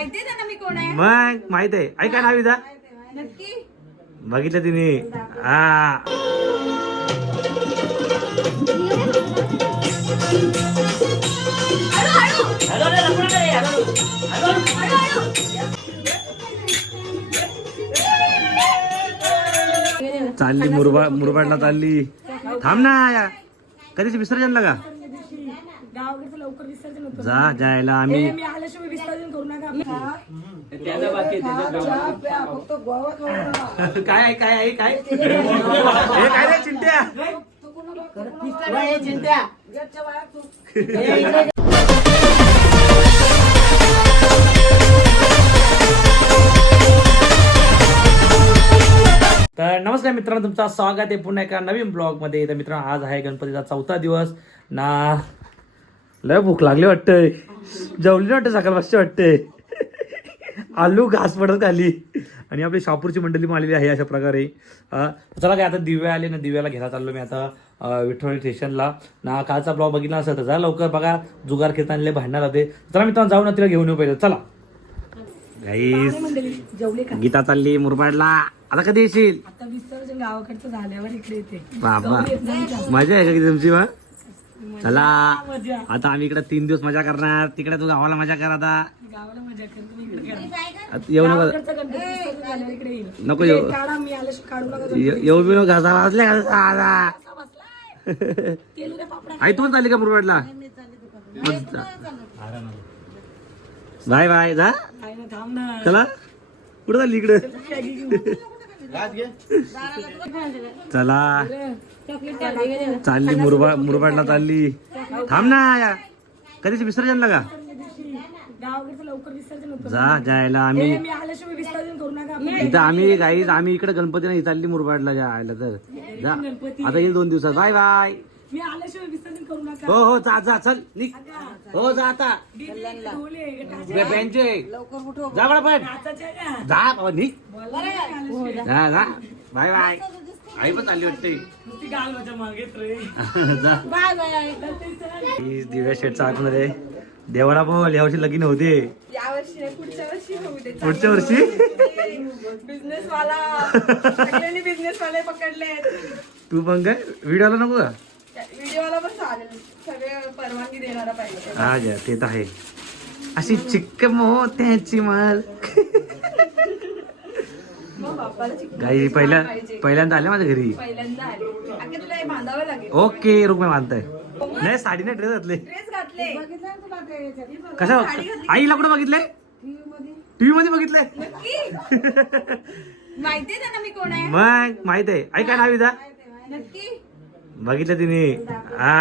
माहितीये त्यांना मी कोण आहे? मग माहीत आहे. ऐका इथं नक्की. बघितलं तिने. हा. चालली मुरबा मुरबाडला चालली. थांब ना या कधीच? विसर्जनला का? गावाकडचं लवकर विसर्जन होतं. जा जायला आम्ही. मी आल्याशिवाय विसर्जन करू नका. फक्त गोवा खाऊ काय आहे काय आहे काय? हे काय रे चिंट्या? घरच्या बाहेर तू तर नमस्कार मित्रांनो तुमचं स्वागत आहे पुन्हा एका नवीन ब्लॉगमध्ये तर मित्रांनो आज आहे गणपतीचा चौथा दिवस. ना लय भूक लागली वाटतंय. जेवली वाटतं सकाळ वाजता वाटतंय. आलू घास पडत खाली. आणि आपली शापूरची मंडळी मारलेली आहे अशा प्रकारे. चला काय आता दिव्या आले ना दिव्याला घ्यायला चाललो मी आता विठ्ठल स्टेशनला. ना कालचा ब्लॉग बघितला असेल तर जा लवकर बघा जुगार खेळत आणले भांडणार होते चला मित्रांनो जाऊ ना तिला घेऊन येऊ पहिले. चला. गीता चालली मुरबाडला. आता कधी येशील? आता विसर्जन गावाकडचं झाल्यावर इकडे येते. बाबा. मजा आहे का तुमची मग? चला आता आम्ही इकडे तीन दिवस मजा करणार तिकडे तू गावाला मजा कर आता गावाला मजा करतो मी इकडे करा. आता येऊ नको गावाकडचं गणपती विसर्जन झाल्यावर इकडे येईल नको येऊ काढा मी आल्याशिवाय काढू नका ये- येऊ बी नको घासा वाजले घासा तेल रे पापडा आई तू चालली का मुरबाडला बाय बाय जा आहे ना थांब ना चला कुठं चालली इकडे चला. चालली मुरबा मुरबाडला चालली. थांब ना या. कधीच विसर्जन होतं जा जायला आम्ही. मी आल्याशिवाय विसर्जन करू नका इथं आम्ही गाई आम्ही इकडे गणपती नाही चालली मुरबाडला जायला तर. जा. आता येईल दोन दिवसात. बाय बाय मी आल्याशिवाय विसर्जन करू नका. हो हो जा जा चल निघ. हो जा आता. ढोले बे- बेंचे. लवकर उठो जा बडा पण. नाचाचे का? जा बाबा निघ. बोला जा जा. Bye bye. आई पण चालली वाटते. नुसती गाल माझ्या मागेत रे जा. बाय बाय ही दिव्या शेटचा आतमध्ये देवाला बोल यावर्षी लगीन होते. यावर्षी नाही पुढच्या वर्षी होऊ दे. पुढच्या वर्षी? बिझनेस वाला. सगळ्यांनी बिझनेस वाले पकडले तू पण काय? व्हिडिओला नको का? व्हिडिओला पण चालेल. सगळे परवानगी देणारा पाहिजे हा जा ते तर आहे. अशी चिक्क माल. मग बापाला चिकन गाई पहिल्या पाहिजे. पहिल्यांदा आल्या माझ्या घरी. पहिल्यांदा आले. अगं तुला हे बांधावं लागेल. ओके रुक्मे बांधताय. नाही साडी नाही ड्रेस घातले. ड्रेस घातले कशा आईला कुठं बघितले? टीव्ही मध्ये बघितले? नक्की. माहितीये त्यांना मी कोण आहे? मग माहीत आहे. आई काय नाव नक्की. बघितलं तिने. हा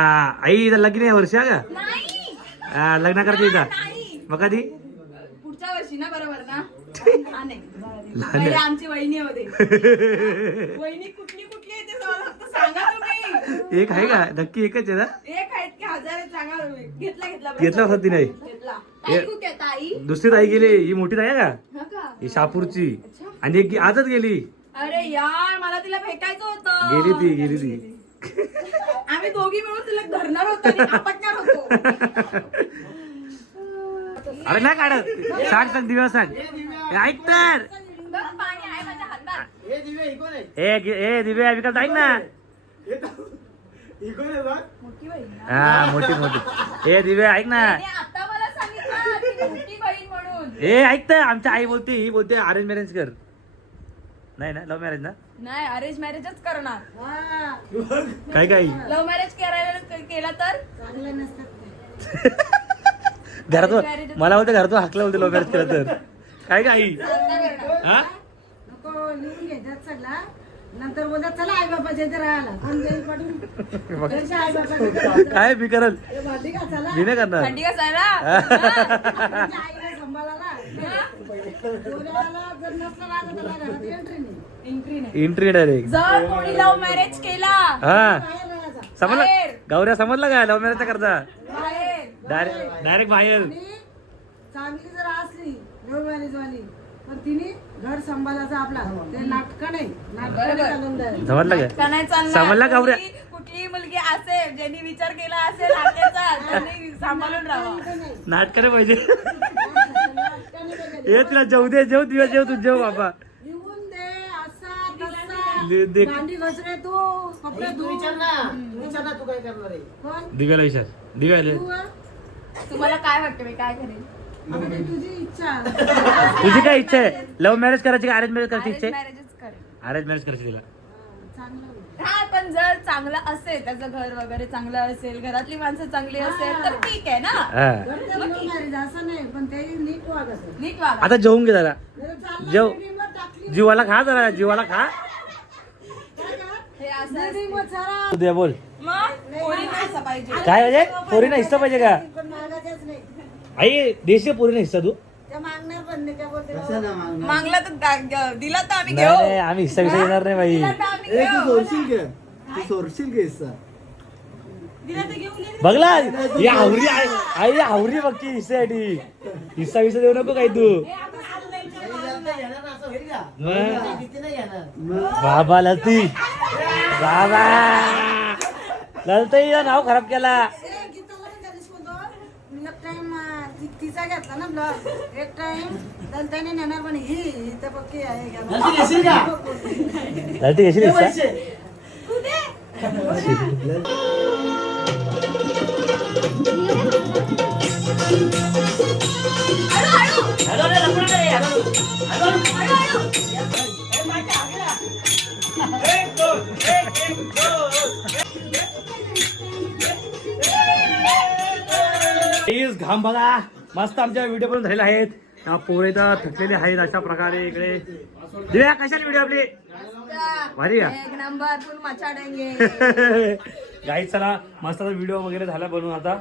आई इथं लगीन आहे वर्षी का? नाही हा, लग्न करते इथं. मग कधी? पुढच्या वर्षी ना बरोबर ना? नाही. लहान पहिले आहे. आमची वहिनी होते वहिनी कुठली कुठली आहे ते मला फक्त सांगा तुम्ही. एक आहे का? नक्की एकच आहे ना? एक आहेत की हजार आहेत सांगा तुम्ही. घेतला घेतला. घेतला होता तिने. दुसरी ताई गेली ही मोठी ताई आहे का? हा का? ही शापूरची आणि एक आजच गेली. अरे यार मला तिला भेटायचं होतं. गेली ती गेली ती. आम्ही दोघी मिळून तिला धरणार होतो आपटणार होतो. अरे नाही काढत. सांग सांग दिव्या सांग ऐक तर. ए गे- ए दिव्या विकास ऐक ना. हा मोठी मोठी ए दिव्या ऐक ना. तिने आता मला सांगितलं ती मोठी बहीण म्हणून. ए ऐक तर. आमच्या आई बोलते ही बोलते अरेंज मॅरेज कर. नाही ना लव्ह मॅरेज ना? नाही अरेंज मॅरेजच करणार. काय काय? लव्ह मॅरेज करायला केला तर? घरातून मला बोलते घरातून हाकलं बोलते लव्ह मॅरेज केलं तर. काय काय? हा? नंतर बोलतात चला घरच्या आई बाबाच्या काय मी करल भांडी का चला मी नाही करणार थंडी कसायला तुमच्या आईला सांभाळायला कोणाला जर नसलं राहिलं तर घरात एंट्री डायरेक्ट जर कोणी लव्ह मॅरेज केला हा. समजलं? बाहेर. गौऱ्या समजलं का? लव्ह मॅरेजचा करता बाहेर. डायरेक्ट डायरेक्ट बाहेर. चांगली जर असली लव्ह मॅरेज वाली पण तिने घर सांभाळायचं आपला. ते नाटक नाही. नाटक समजलं का? का नाही चालणार. समजला का? कुठली- कुठली मुलगी असेल ज्यांनी विचार केला असेल त्यांनी सांभाळून राहावं. नाटक नाही पाहिजे. नाटकाने बघायचं. हे तिला जेव दे जेव दिव्या जेव तू जेव बाबा. दिव्याला विचार. दिव्याला? तुम्हाला काय वाटतं मी काय करेन? ती तुझी इच्छा. तुझी काय इच्छा आहे? लव्ह मॅरेज करायची का अरेंज मॅरेज करायची इच्छा आहे? अरेंज मॅरेज करायची तिला. हा पण जर चांगलं असेल त्याचं घर वगैरे चांगलं असेल घरातली माणसं चांगली असेल तर ठीक आहे ना? हा. असं नाही पण ते नीट वागत नीट वागा. आता जेवून घे जरा. जेव. जीवाला खा जरा जीवाला खा. हे असं दे बोल. मग? पाहिजे. काय म्हणजे? पोरीना हिस्सा पाहिजे का? पण मागायचंच नाही. आई देशी पोरीना हिस्सा तू? त्या मागला तर दिला तर आम्ही नाही घेऊ. नाही, आम्ही हिस्सा विसा येणार नाही बाई. दिला तर आम्ही ए, तू घेऊ. सोडशील का? तू सोडशील का हिस्सा? दिला तर घेऊ दे. बघला. या हावरी आई हावरी बघ की हिस्सासाठी. हिस्सा विसा देऊ नको काय तू. येणार ना असं होईल का? मग. किती नाही येणार? बाबा ललती. बाबा. ललती नाव खराब केला ए, गीताला पण त्या दिवशी म्हणतो, एक टाइम तिचा घेतला ना ब्लॉग? एक टाइम त्याने नेणार पण ही ही तर पक्की आहे का? नक्की घेशील हिस्सा. प्लीज घाम बघा. मस्त आमच्या व्हिडिओ पण झालेले आहेत. पोरे तर थकलेले आहेत अशा प्रकारे इकडे. दिव्या कशाने व्हिडिओ आपली? भारी आहे. एक नंबर फुल मचाडेंगे गाई चला मस्त व्हिडिओ वगैरे झाला बनवून आता.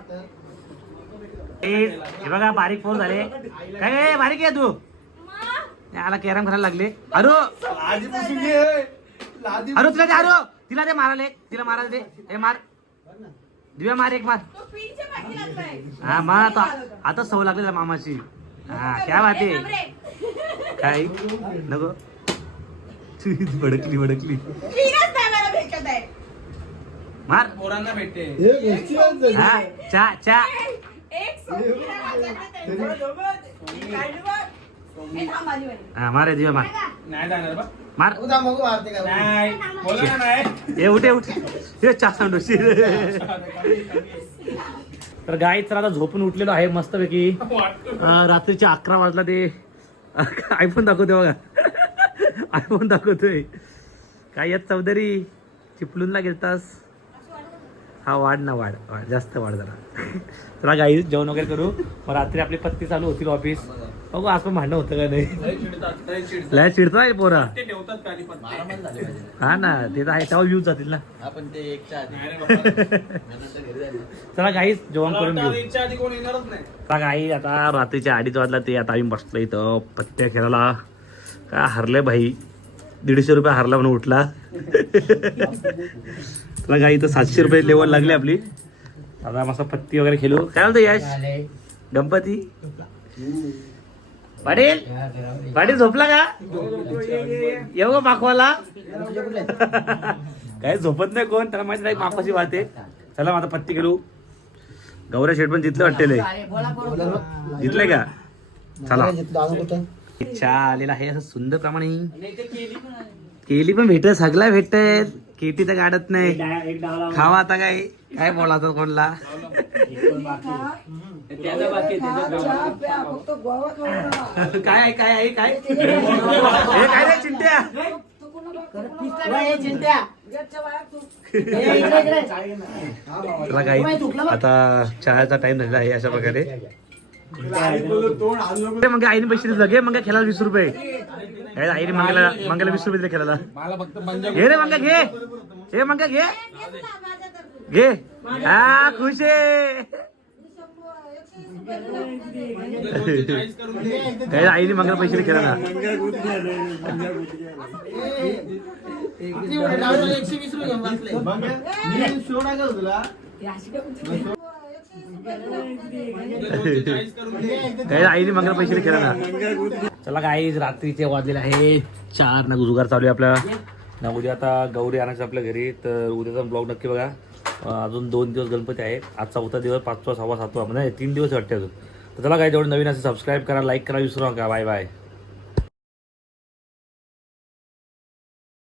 हे बघा बारीक पोर झाले. काय ए, बारीक आहे तू? याला कॅरम करायला लागले. अरो अरो तिला दे अरो तिला मारायला एक. तिला मारायला दे. हे मार. दिव्या मार एक मार. हा मा आता आता सवय लागली त्या मामाची. हा क्या बात आहे. काय? नको. भडकली भडकली. नाही मला भेटत मार हे नाही मार रे दिव्या मार. मार. बघू थांब, बघू मारते का? ए उठे उठे. हे तर गाई तर आता झोपून उठलेलो आहे मस्तपैकी. रात्रीचे अकरा वाजला ते. आयफोन दाखवते बघा. आयफोन दाखवतोय. काय येत चौधरी? चिपलूनला गेलतास? हा वाढ ना वाढ. वाढ जास्त वाढ जरा. चला गाई जेवण वगैरे करू. मग रात्री आपली पत्ती चालू होतील ऑफिस बघू आज पण भांडणं होतं का नाही? लय चिडता आहे पोरा. हा ना ते तर आहे तेव्हा व्ह्यूज जातील ना. चला गाईच जेवण करून घेऊ. आता गाई आता रात्रीच्या अडीच वाजला ते आता आम्ही बसलो इथं पत्त्या खेळायला. का हरले भाई. दीडशे रुपये हरला म्हणून उठला. चला गाई इथं सातशे रुपये लेवल लागली आपली. आता मस्त पत्ती वगैरे खेळू. काय म्हणतो यश? गणपती? पाटील पाटील झोपला का? येऊ का माखवाला काय झोपत नाही कोण? त्याला माहिती नाही माखवाची बात आहे. चला आता पत्ती खेळू. गौऱ्या शेठ पण जिथलं वाटतेले. जिथले का? चला. चहा आलेला आहे असं सुंदर प्रमाणे. केली पण भेटत सगळ्या भेटत केटी तर गाडत नाही. खावा आता काय? काय बोलायचं कोणला? फक्त गोवा खाऊ. काय आहे काय आहे काय? हे काय रे चिंट्या? तू तू चला काही आता चहाचा टाइम झालेला आहे अशा प्रकारे. अरे मग आईने पैसे दिले घे मग खेळायला वीस रुपये. आईने मंगायला मंगायला वीस रुपये दिले खेळायला. घे रे मंगा घे. हे मंगा घे. घे. हा खुश आहे. काय आईने मंगायला पैसे दिले ना. एकशे वीस रुपये का काय आईने मंगायला पैसे दिले ना. चला काही रात्रीचे वाजलेले आहे चार ना जुगार चालू आहे आपला. ना उद्या आता गौरी आणायचं आपल्या घरी तर उद्याचा ब्लॉग नक्की बघा. अजून दोन दिवस गणपती आहे आज चौथा दिवस पाचवा सहावा सातवा म्हणजे तीन दिवस वाटते अजून. तर चला काय तेवढं नवीन असेल सबस्क्राईब करा लाईक करा विसरू नका. Bye bye